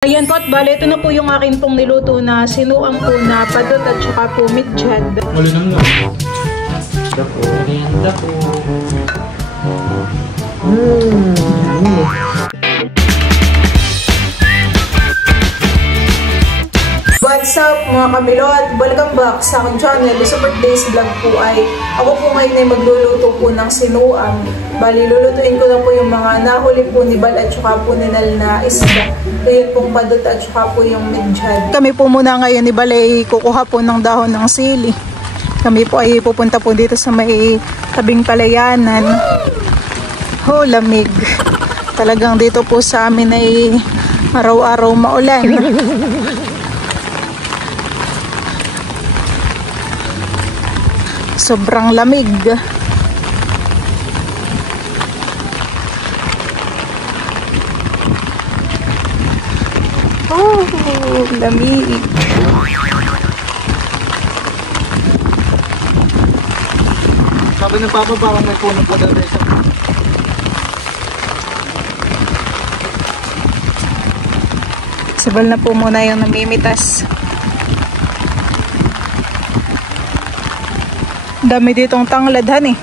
Ayan po, at bale, ito na po yung akin pong niluto na sinuang po na padot at saka po mitjad. Malinam lang. Dako. Merienda po. What's up mga kamilot? Welcome back sa aking channel. Sa birthday's vlog po ay ako po ngayon ay magluluto po ng sinuang. Bali, lulutuin ko na po yung mga nahuli po ni Bal at saka po ni Nal na isda. Ayun pong padot at saka po yung mitjad. Kami po muna ngayon ni Bal ay kukuha po ng dahon ng sili. Kami po ay pupunta po dito sa may tabing palayanan. Oh, lamig. Talagang dito po sa amin ay araw-araw maulan. Sobrang lamig. Oh, lamig. Sabi ng papa parang may puno pa daw dito. Sabal na po muna yung namimitas. Dami ditong tangladhan eh.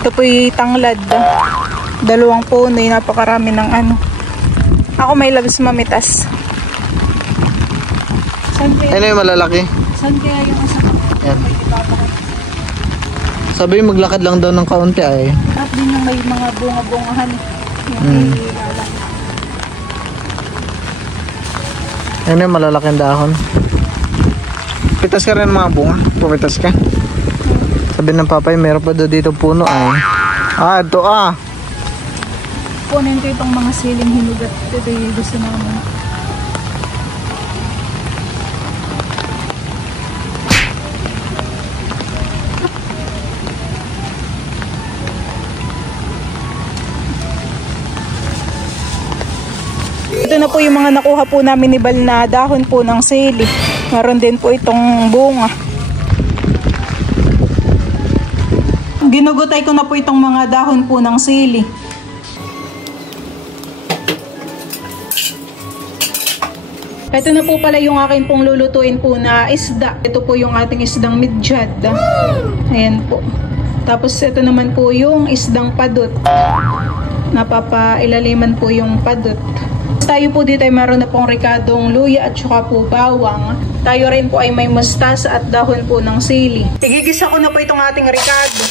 Ito po'y tanglad. Dalawang puno, napakarami ng ano. Ako may labis mamitas. Ano yung malalaki? Saan kaya yung asa? Yan. Sabi yung maglakad lang daw ng kaunti ay. At din yung may mga bunga-bungahan. Yung ilalang. Ano yung malalaking dahon? Pitas ka rin ng mga bunga? Pumitas ka? Sabi ng papay, meron pa daw dito puno ay. Ah, ito ah. Kunin ko itong mga siling hinugat. Ito yung gusto naman. Ito na po yung mga nakuha po namin ni Bal na dahon po ng sili. Meron din po itong bunga. Ginugutay ko na po itong mga dahon po ng sili. Ito na po pala yung akin pong lulutuin po na isda. Ito po yung ating isdang mitjad. Ayan po. Tapos ito naman po yung isdang padot. Napapailaliman po yung padot. Tayo po dito ay meron na pong ricadong luya at saka po bawang. Tayo rin po ay may mustasa at dahon po ng sili. Igigisa ko na po itong ating ricado.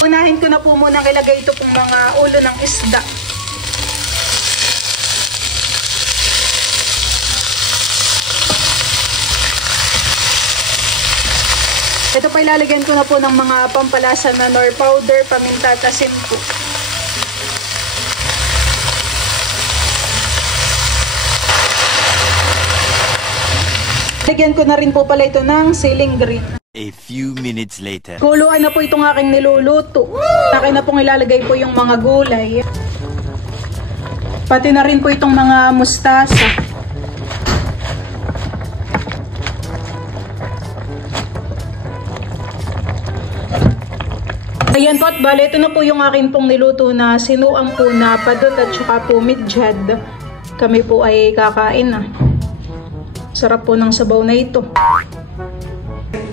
Unahin ko na po munang ilagay ito pong mga ulo ng isda. Ito pa ilalagyan ko na po ng mga pampalasa na nor powder, paminta at asin po. Lagyan ko na rin po pala ito ng siling green. A few minutes later. Kuluan na po itong aking niluluto. Akin na pong ilalagay po yung mga gulay. Pati na rin po itong mga mustasa. Ayan po, at bale, ito na po yung akin pong niluto na sinuang po na padot at saka po mitjad. Kami po ay kakain na. Sarap po ng sabaw na ito.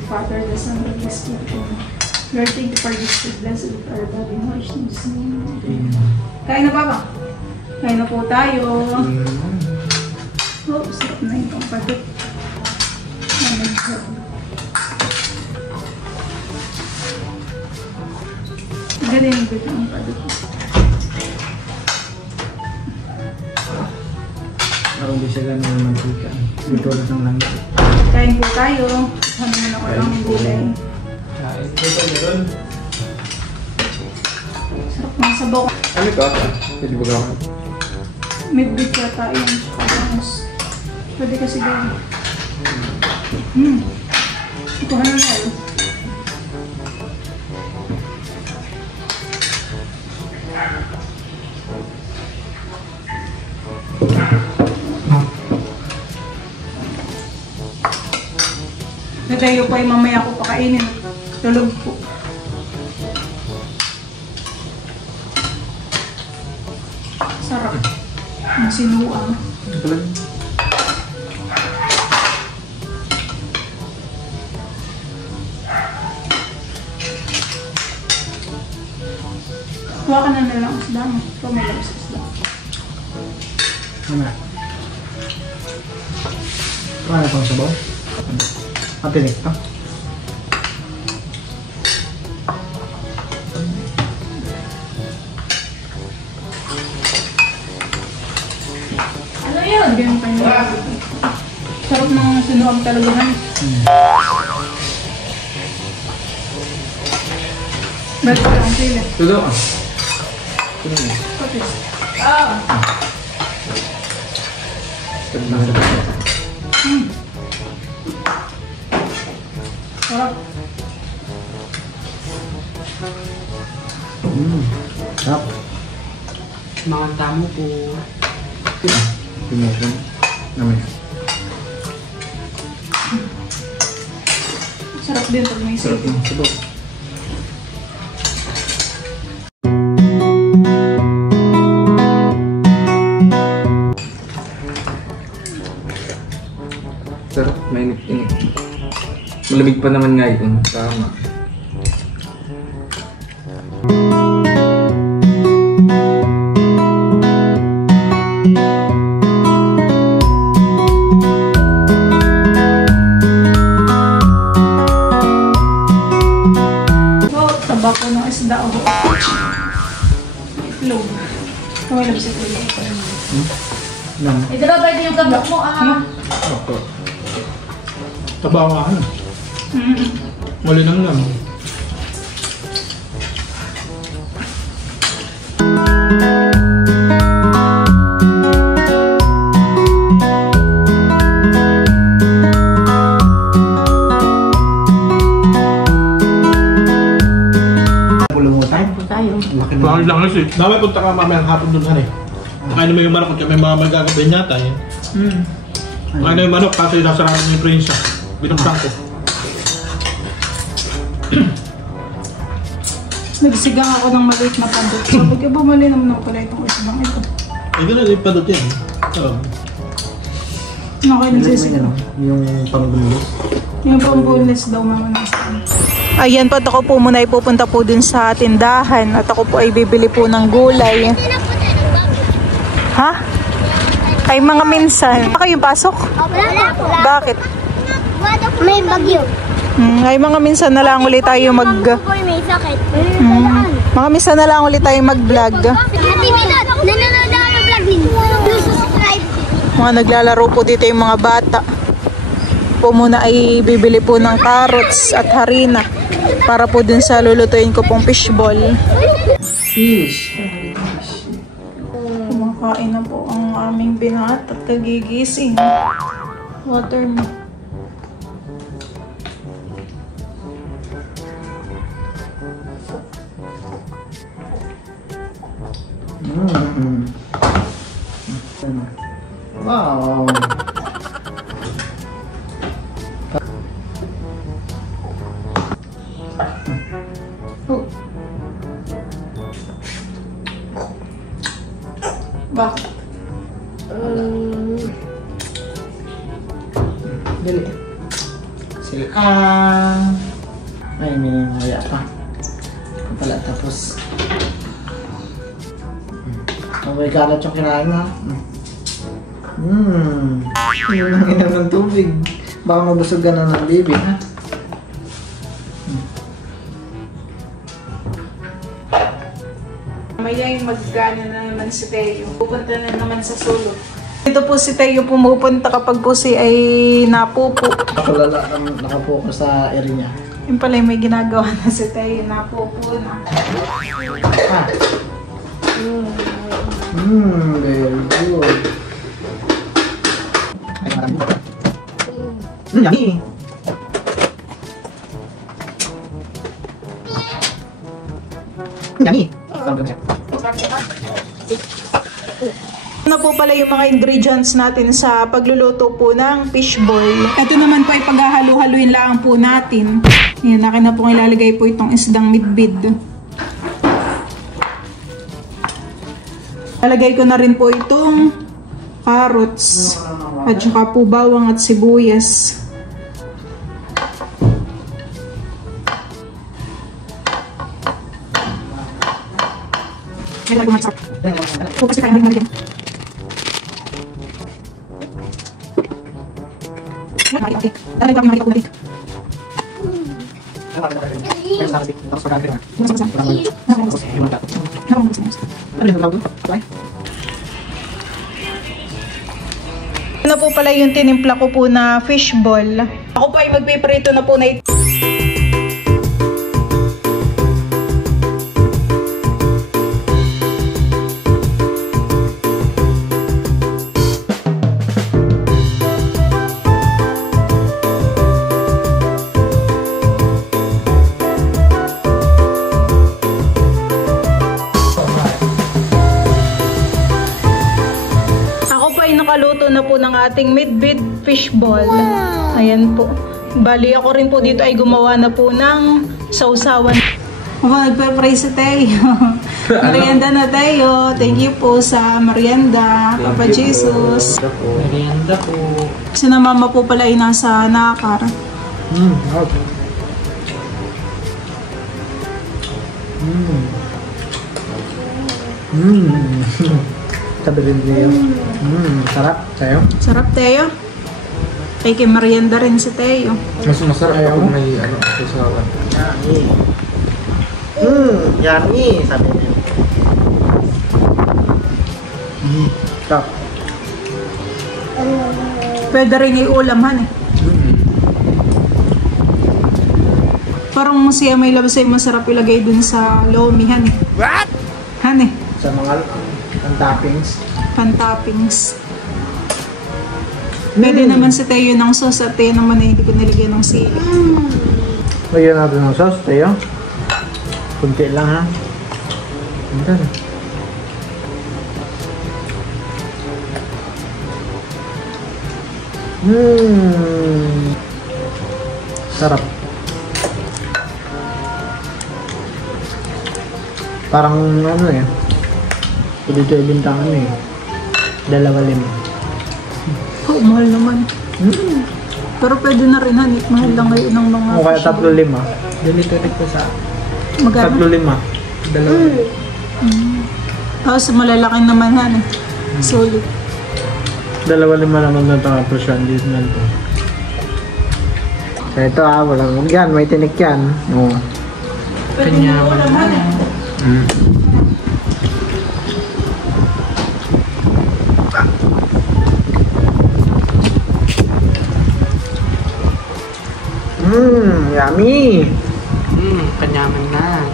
Father, the Son, and the Spirit. Lord, thank you for this food. Blessed with our body, nourish in His name. Kain na, Papa. Kain na po tayo. Oh, sarap na itong padot. Galing yung bito ng padot. Parang di sila na mantika. Ito ulit ng langit. Kain po tayo. Ano na ako lang gulay. Kain po tayo doon. Sarap ng sabaw. Ano ito? Pwede ba gawin? May beef yata yun. Pwede kasi gawin. Ikuha na tayo. Natayo po ay mamaya ko pakainin. Tulog po. Sarap. Ang sinuang. Kuha ka na lang isda mo. Ikaw may labas isda. Ano? Ano pang sabaw? Ang tinik to? Ano yun? Ganyan pa niya. Sarap ng sinuang talaga na. Balik ko lang sila. Tulo ah. Patis. Ah! Sarap. Sarap. Mga damo po. Pinagyan. Namin. Sarap din pag may Sarap sili. ng sabaw. Sarap, mainit-init. Malamig pa naman nga yun. Tama. Taba ko ng isda o itlog. Kamay lang sa itlog. Nang. Idrabay din yung gabok mo, ah. Opo. Taba nga ano. Mali nang lang. Pulungutan. Tayo. Laki na. Bakit lang kasi. Mamaya punta ka mamaya ang hapon doon ano eh. Kain mo yung manok at may mga magagawin yata eh. Kain na yung manok kasi nasarado yung prinsa. Binuksan ko. Nagsigang ako ng maliit na pandot. Sabi ko, bumali naman ako pala itong isbang ito. Eh gano'n yung padot yan. Oo. Okay, nagsisigang. Ano? Yung pangbulis. Yung pang-boneless daw mga nasa. Ayan po, ako po muna ay pupunta po dun sa tindahan at ako po ay bibili po ng gulay. Ha? Ay mga minsan. Baka yung pasok? Wala. Bakit? May bagyo. Ay mga minsan na lang ulit tayo mag... May sakit. Mga minsan na lang ulit tayo mag-vlog. Ate Minot, nanonood ako ng vlog din. Subscribe. Mga naglalaro po dito yung mga bata. Po muna ay bibili po ng carrots at harina para po dun sa lulutuin ko pong fishball. Fish. Kumakain na po ang aming binat at kagigising. Water mo. Wow. Bakit? Dali. Sila. Ay, may maya pa. Ito pala tapos. May kalat yung kinain mo. Yun ang inom ng tubig. Baka mabusog ka na ng baby, ha? Mamaya yung mag-gana na naman si Teo. Pupunta na naman sa sulok. Dito po si Teo pumupunta kapag po si ay napupo. Nakalala nakapokus sa area niya. Yung pala may ginagawa na si Teo. Napupo na. Ha? Very good. Ay, marami pa. Yummy! Yummy! Na po pala yung mga ingredients natin sa pagluluto po ng fishball. Ito naman po ay paghahalo-haluin lang po natin. Yan, akin na po ilalagay po itong isdang midbid. Lalagay ko na rin po itong carrots at saka po bawang at sibuyas. Na po pala yung tinimpla ko po na fishball. Ako po ay magpiprito na po na ito. Nakaluto na po ng ating midbit fishball. Wow. Ayan po. Bali ako rin po dito ay gumawa na po ng sausawan. Ako nagpe-pray sa Teo. Merienda na Teo. Thank you po sa merienda. Papa Jesus. Merienda po. Kasi na mama po pala ay nasa Nakar. Okay. Sabi rin niyo. Sarap, Teo. Sarap, Teo. Kay merienda rin si Teo. Mas masarap kapag may sausawan. Yummy. Yummy, sabi niya. Sarap. Pwede rin iulam, han eh. Parang siya may labasay masarap ilagay dun sa lomi, han eh. What? Han eh. Sa mga toppings. Pan-toppings. Pwede naman sa Teo ng sauce at Teo naman ay hindi ko nilagyan ng sili. Lagyan natin ng sauce, Teo. Kunti lang ha. Ganun. Sarap. Parang ano eh. Pwede ito ibintangan eh. 2.5. Oh, mahal naman. Pero pwede na rin, hanit. Mahal lang ngayon ng mga O kaya fishball. 3.5. Dito rin ko sa Magkano? 3.5. 2. Tapos malalaki naman, hanit. Solid. 2.5 naman na ito. Presyon dito na ito. So ito walang yan. May tinik yan. O. Kanya naman, hanit. Yummy! Kanyaman na.